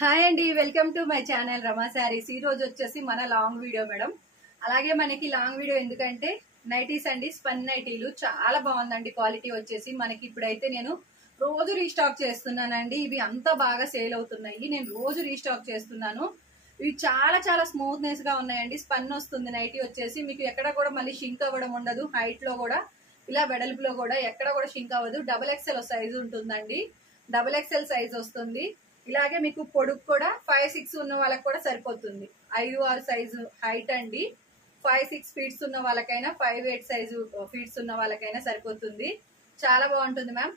Hi అండి, welcome to my channel రమా శారీస్. ఈ రోజు వచ్చేసి మన లాంగ్ వీడియో మేడం. అలాగే మనకి లాంగ్ వీడియో ఎందుకంటే నైటీస్ అండి, స్పన్ నైటీలు చాలా బాగుందండి. క్వాలిటీ వచ్చేసి మనకి ఇప్పుడైతే నేను రోజు రీస్టాక్ చేస్తున్నానండి. ఇవి అంత బాగా సేల్ అవుతున్నాయి. నేను రోజు రీస్టాక్ చేస్తున్నాను. ఇవి చాలా చాలా స్మూత్నెస్ గా ఉన్నాయండి. స్పన్ వస్తుంది నైటీ వచ్చేసి. మీకు ఎక్కడ కూడా మళ్ళీ షింక్ అవ్వడం ఉండదు. హైట్ లో కూడా ఇలా వెడల్పులో కూడా ఎక్కడ కూడా షింక్ అవ్వదు. డబుల్ ఎక్స్ఎల్ సైజు ఉంటుందండి. డబుల్ ఎక్స్ఎల్ సైజ్ వస్తుంది. ఇలాగే మీకు పొడుగు కూడా 5'6" ఉన్న వాళ్ళకి కూడా సరిపోతుంది. 5'6" సైజు హైట్ అండి. 5'6" ఫీట్స్ ఉన్న వాళ్ళకైనా 5'8" సైజు ఫీట్స్ ఉన్న వాళ్ళకైనా సరిపోతుంది. చాలా బాగుంటుంది మ్యామ్.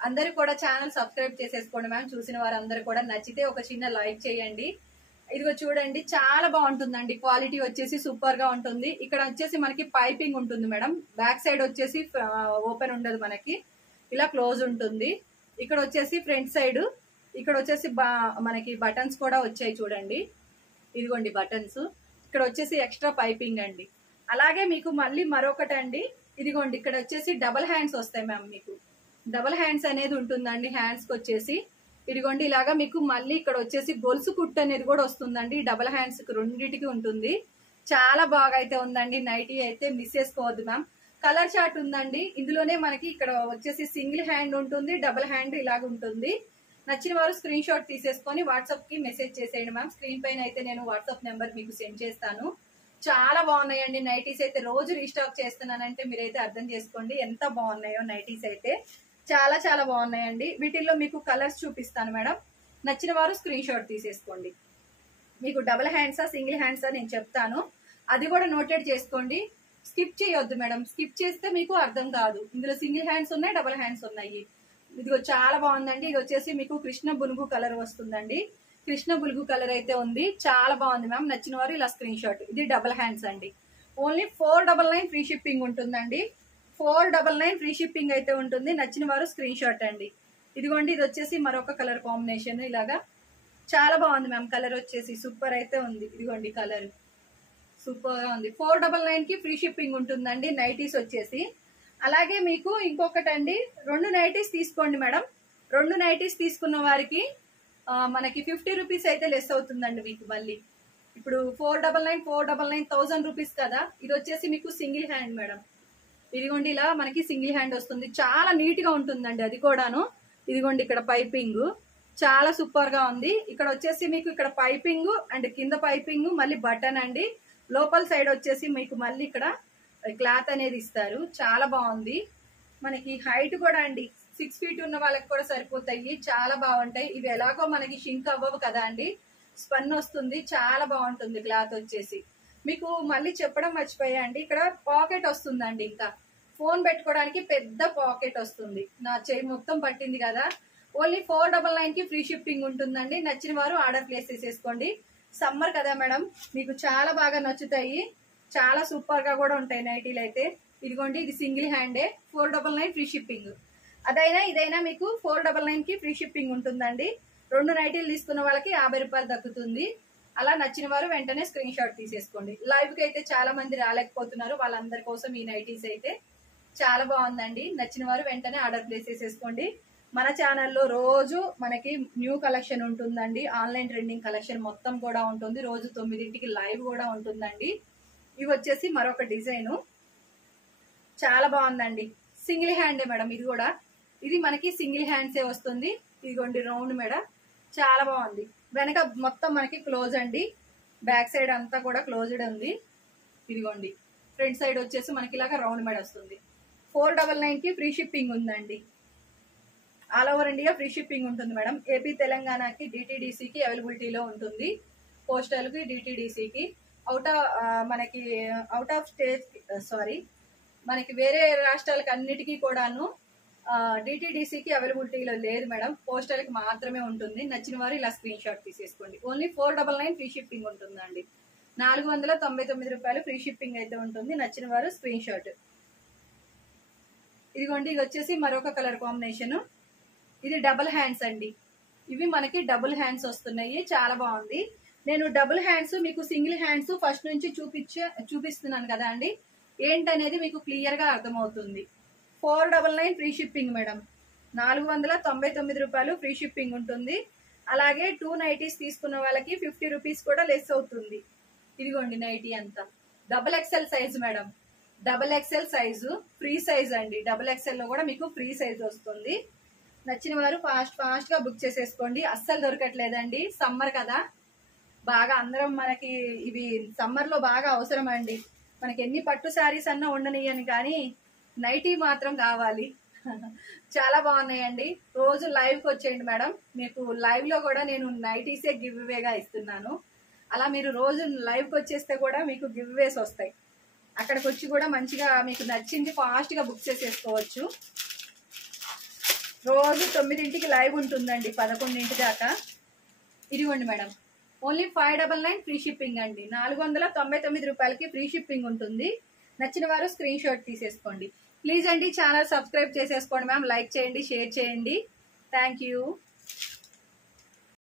అందరూ కూడా ఛానల్ సబ్స్క్రైబ్ చేసేసుకోండి మ్యామ్. చూసిన వారందరూ కూడా నచ్చితే ఒక చిన్న లైక్ చేయండి. ఇదిగో చూడండి, చాలా బాగుంటుందండి. క్వాలిటీ వచ్చేసి సూపర్ గా ఉంటుంది. ఇక్కడ వచ్చేసి మనకి పైపింగ్ ఉంటుంది మేడం. బ్యాక్ సైడ్ వచ్చేసి ఓపెన్ ఉండదు, మనకి ఇలా క్లోజ్ ఉంటుంది. ఇక్కడ వచ్చేసి ఫ్రంట్ సైడ్, ఇక్కడ వచ్చేసి మనకి బటన్స్ కూడా వచ్చాయి చూడండి. ఇదిగోండి బటన్స్. ఇక్కడ వచ్చేసి ఎక్స్ట్రా పైపింగ్ అండి. అలాగే మీకు మళ్ళీ మరొకటి అండి, ఇదిగోండి ఇక్కడ వచ్చేసి డబల్ హ్యాండ్స్ వస్తాయి మ్యామ్. మీకు డబల్ హ్యాండ్స్ అనేది ఉంటుందండి. హ్యాండ్స్ కి వచ్చేసి ఇదిగోండి ఇలాగా మీకు మళ్ళీ ఇక్కడ వచ్చేసి గొలుసు కుట్టు అనేది కూడా వస్తుందండి. డబల్ హ్యాండ్స్ కి రెండింటికి ఉంటుంది. చాలా బాగా అయితే ఉందండి. నైటీ అయితే మిస్ చేసుకోవద్దు మ్యామ్. కలర్ చార్ట్ ఉందండి. ఇందులోనే మనకి ఇక్కడ వచ్చేసి సింగిల్ హ్యాండ్ ఉంటుంది, డబల్ హ్యాండ్ ఇలాగ ఉంటుంది. నచ్చిన వారు స్క్రీన్ షాట్ తీసేసుకొని వాట్సాప్ కి మెసేజ్ చేసేయండి మ్యామ్. స్క్రీన్ పైన అయితే నేను వాట్సాప్ నెంబర్ మీకు సెండ్ చేస్తాను. చాలా బాగున్నాయండి నైటీస్ అయితే. రోజు రీస్టాక్ చేస్తున్నానంటే మీరైతే అర్థం చేసుకోండి ఎంత బాగున్నాయో నైటీస్ అయితే. చాలా చాలా బాగున్నాయండి. వీటిల్లో మీకు కలర్స్ చూపిస్తాను మేడం. నచ్చిన వారు స్క్రీన్ షాట్ తీసేసుకోండి. మీకు డబుల్ హ్యాండ్సా సింగిల్ హ్యాండ్సా నేను చెప్తాను, అది కూడా నోటెడ్ చేసుకోండి. స్కిప్ చేయొద్దు మేడం. స్కిప్ చేస్తే మీకు అర్థం కాదు. ఇందులో సింగిల్ హ్యాండ్స్ ఉన్నాయి, డబుల్ హ్యాండ్స్ ఉన్నాయి. ఇదిగో చాలా బాగుందండి. ఇది వచ్చేసి మీకు కృష్ణ బులుగు కలర్ వస్తుందండి. కృష్ణ బులుగు కలర్ అయితే ఉంది. చాలా బాగుంది మ్యామ్. నచ్చిన వారు ఇలా స్క్రీన్ షాట్. ఇది డబుల్ హ్యాండ్స్ అండి. ఓన్లీ 499 ఫ్రీ షిప్పింగ్ ఉంటుందండి. 499 ఫ్రీ షిప్పింగ్ అయితే ఉంటుంది. నచ్చిన వారు స్క్రీన్ షాట్ అండి. ఇదిగోండి ఇది వచ్చేసి మరొక కలర్ కాంబినేషన్. ఇలాగా చాలా బాగుంది మ్యామ్. కలర్ వచ్చేసి సూపర్ అయితే ఉంది. ఇదిగోండి కలర్ సూపర్ గా ఉంది. 499 కి ఫ్రీ షిప్పింగ్ ఉంటుందండి నైటీస్ వచ్చేసి. అలాగే మీకు ఇంకొకటి అండి, 2 నైటీస్ తీసుకోండి మేడం. 2 నైటీస్ తీసుకున్న వారికి మనకి 50 రూపీస్ అయితే లెస్ అవుతుందండి. మీకు మళ్ళీ ఇప్పుడు 499 1000 రూపీస్ కదా. ఇది వచ్చేసి మీకు సింగిల్ హ్యాండ్ మేడం. ఇదిగోండి ఇలా మనకి సింగిల్ హ్యాండ్ వస్తుంది. చాలా నీట్ గా ఉంటుందండి అది కూడాను. ఇదిగోండి ఇక్కడ పైపింగ్ చాలా సూపర్ గా ఉంది. ఇక్కడ వచ్చేసి మీకు ఇక్కడ పైపింగ్ అండ్ కింద పైపింగ్ మళ్ళీ బటన్ అండి. లోపల సైడ్ వచ్చేసి మీకు మళ్ళీ ఇక్కడ క్లాత్ అనేది ఇస్తారు. చాలా బాగుంది. మనకి హైట్ కూడా అండి 6 ఫీట్ ఉన్న వాళ్ళకి కూడా సరిపోతాయి. చాలా బాగుంటాయి. ఇవి ఎలాగో మనకి షింక్ అవ్వవు కదా అండి. స్పన్ వస్తుంది. చాలా బాగుంటుంది క్లాత్ వచ్చేసి. మీకు మళ్ళీ చెప్పడం మర్చిపోయా అండి, ఇక్కడ పాకెట్ వస్తుందండి. ఇంకా ఫోన్ పెట్టుకోవడానికి పెద్ద పాకెట్ వస్తుంది. నా చేయి మొత్తం పట్టింది కదా. ఓన్లీ 499 కి ఫ్రీ షిప్పింగ్ ఉంటుందండి. నచ్చిన వారు ఆర్డర్ ప్లేస్ చేసేసుకోండి. సమ్మర్ కదా మేడం, మీకు చాలా బాగా నచ్చుతాయి. చాలా సూపర్ గా కూడా ఉంటాయి నైటీలు అయితే. ఇదిగోండి ఇది సింగిల్ హ్యాండే. 499 free shipping. అదైనా ఇదైనా మీకు 499 కి ఫ్రీ షిప్పింగ్ ఉంటుందండి. 2 నైటీలు తీసుకున్న వాళ్ళకి 50 రూపాయలు దక్కుతుంది. అలా నచ్చిన వారు వెంటనే స్క్రీన్ షాట్ తీసేసుకోండి. లైవ్ కి అయితే చాలా మంది రాలేకపోతున్నారు. వాళ్ళందరి కోసం ఈ నైటీస్ అయితే చాలా బాగుందండి. నచ్చిన వారు వెంటనే ఆర్డర్ ప్లేస్ చేసేసుకోండి. మన ఛానల్లో రోజు మనకి న్యూ కలెక్షన్ ఉంటుందండి. ఆన్లైన్ ట్రెండింగ్ కలెక్షన్ మొత్తం కూడా ఉంటుంది. రోజు 9ంటికి లైవ్ కూడా ఉంటుందండి. ఇవి వచ్చేసి మరొక డిజైన్. చాలా బాగుందండి. సింగిల్ హ్యాండే మేడం. ఇది కూడా ఇది మనకి సింగిల్ హ్యాండ్సే వస్తుంది. ఇదిగోండి రౌండ్ మెడ. చాలా బాగుంది. వెనక మొత్తం మనకి క్లోజ్ అండి. బ్యాక్ సైడ్ అంతా కూడా క్లోజ్డ్ ఉంది. ఇదిగోండి ఫ్రంట్ సైడ్ వచ్చేసి మనకి ఇలాగా రౌండ్ మెడ వస్తుంది. 499 కి ఫ్రీ షిప్పింగ్ ఉందండి. All over India free shipping ఉంటుంది మేడం. ఏపీ తెలంగాణకి DTDCకి అవైలబిలిటీలో ఉంటుంది. పోస్టల్కి DTDCకి మనకి అవుట్ ఆఫ్ స్టేట్ మనకి వేరే రాష్ట్రాలకు అన్నిటికీ కూడాను DTDCకి అవైలబిలిటీలో లేదు మేడం. పోస్టల్కి మాత్రమే ఉంటుంది. నచ్చిన వారు ఇలా స్క్రీన్ షాట్ తీసేసుకోండి. ఓన్లీ 499 ఫ్రీ షిప్పింగ్ ఉంటుందండి. 499 రూపాయలు ఫ్రీ షిప్పింగ్ అయితే ఉంటుంది. నచ్చిన వారు స్క్రీన్ షాట్. ఇదిగోండి ఇది వచ్చేసి మరొక కలర్ కాంబినేషన్. ఇది డబుల్ హ్యాండ్స్ అండి. ఇవి మనకి డబుల్ హ్యాండ్స్ వస్తున్నాయి. చాలా బాగుంది. నేను డబుల్ హ్యాండ్స్ మీకు సింగిల్ హ్యాండ్స్ ఫస్ట్ నుంచి చూపిస్తున్నాను కదా అండి. ఏంటనేది మీకు క్లియర్ గా అర్థమవుతుంది. 499 ఫ్రీ షిప్పింగ్ మేడం. 499 రూపాయలు ఫ్రీ షిప్పింగ్ ఉంటుంది. అలాగే 2 నైటీస్ తీసుకున్న వాళ్ళకి 50 రూపీస్ కూడా లెస్ అవుతుంది. ఇదిగోండి నైటీ అంతా XXL size madam, XXL size free size అండి. XXL లో కూడా మీకు ఫ్రీ సైజ్ వస్తుంది. నచ్చిన వారు ఫాస్ట్ గా బుక్ చేసేసుకోండి. అస్సలు దొరకట్లేదండి, సమ్మర్ కదా, బాగా అందరం మనకి ఇవి సమ్మర్ లో బాగా అవసరం అండి. మనకి ఎన్ని పట్టు శారీస్ అన్నా ఉండనియని కానీ నైటీ మాత్రం కావాలి. చాలా బాగున్నాయండి. రోజు లైవ్ కి వచ్చేయండి మేడం, మీకు లైవ్ లో కూడా నేను నైటీసే గివ్ అవేగా ఇస్తున్నాను. అలా మీరు రోజు లైవ్ కి వచ్చేస్తే కూడా మీకు గివ్ అవేస్ వస్తాయి. అక్కడికి వచ్చి కూడా మంచిగా మీకు నచ్చింది ఫాస్ట్ గా బుక్ చేసేసుకోవచ్చు. రోజు 9ంటికి లైవ్ ఉంటుందండి, 11ంటి దాకా. ఇదిగోండి మేడం, ఓన్లీ 599 ఫ్రీ షిప్పింగ్ అండి. 499 రూపాయలకి ఫ్రీ షిప్పింగ్ ఉంటుంది. నచ్చిన వారు స్క్రీన్ షాట్ తీసేసుకోండి. ప్లీజ్ అండి ఛానల్ సబ్స్క్రైబ్ చేసేసుకోండి మ్యామ్, లైక్ చేయండి, షేర్ చేయండి. Thank you.